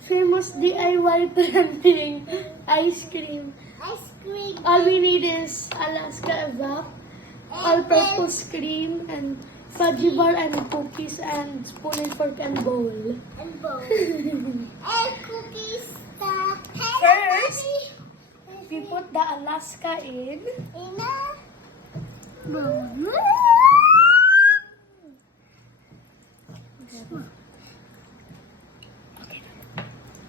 famous DIY trending ice cream. Ice cream. All we need is Alaska Evap, all-purpose cream, and fudgy bar and cookies and spoon and fork and bowl. And bowl. And cookies. First, we put the Alaska in. In a bowl.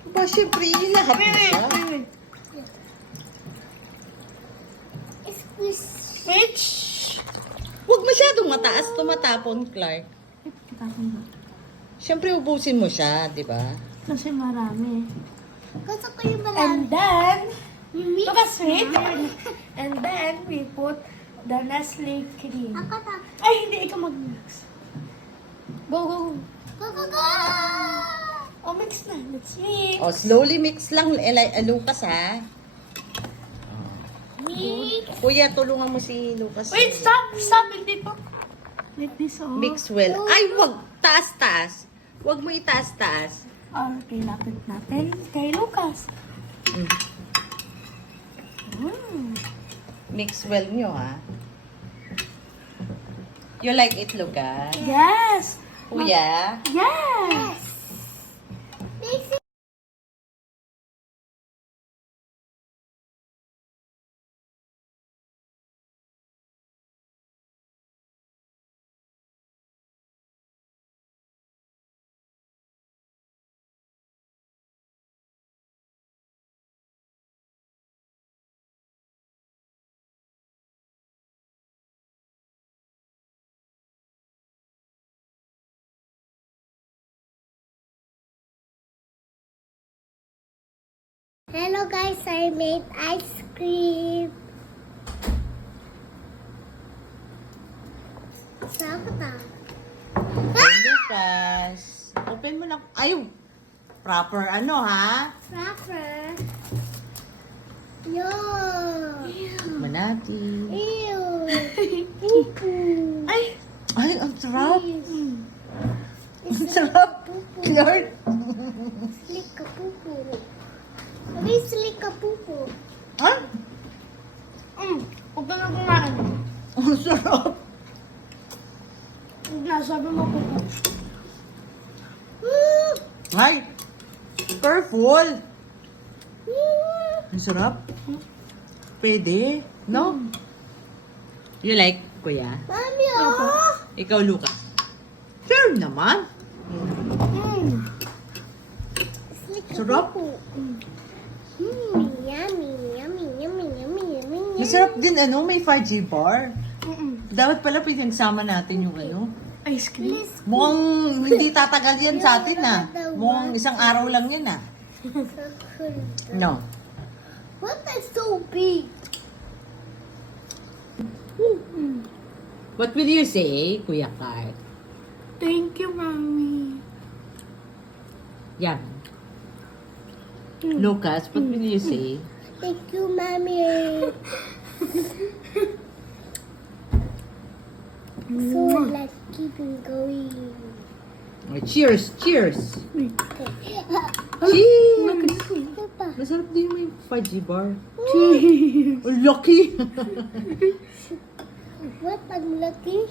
Ba, syempre, lahat na siya. Squish. Which? Huwag masyadong mataas, tumatapon, Clark. Syempre, ubusin mo siya, di ba? Kasi marami. Gusto ko yung And marami. then, Mimi. look at sweet. And then, we put the Nestle cream. Ako na. Ay, hindi. Ikaw mag-mix. Go, go, go. Go, go, go! Oh, mix na. Let's mix. O, slowly mix lang, Lucas, ha? Mix. Kuya, tulungan mo si Lucas. Wait, stop. Stop. Hindi pa. Like this, oh. Mix well. Ay, wag. Taas-taas. Wag mo itaas-taas. Okay, lapit natin kay Lucas. Mm. Mix well nyo, ha? You like it, Lucas? Yes. Kuya? Yes. Mix it. Hello guys, I made ice cream. Saan ko ta? Hey, Lucas. Open mo na. Ay, proper ano, ha? Wrapper. Yo. Manati. Ew. Poo-poo. Ay. Ay, ang sarap. It's Ang sarap. poo-poo. Clark. Slick ka poo-poo. Sabi slick ka poo-poo. Ha? Huwag ka na kumain. Ang sarap. Huwag na, sabi mo po. Ay, careful. Ang sarap. Pwede. No? You like, Kuya? Mami, oh! Ikaw, Lucas. Sure naman. Slick ka Sarap. poo-poo. Yummy, yummy, yummy, yummy, yummy, yummy. Masarap din, ano, may fudgy bar. Dapat pala pinagsama natin yung ano. Ice cream. Mukhang hindi tatagal yan sa atin, ah. Mukhang isang araw lang yan, ah. So cool. No. What is so big? What will you say, Kuya Clark? Thank you, Mommy. Yan. Lucas, what will you say? Thank you, Mommy. So let's keep it going. Oh, cheers! Cheers! Okay. Cheers! Ito pa. Masarap din yung fudgy bar. Cheers. Oh, lucky! What? Ang laki?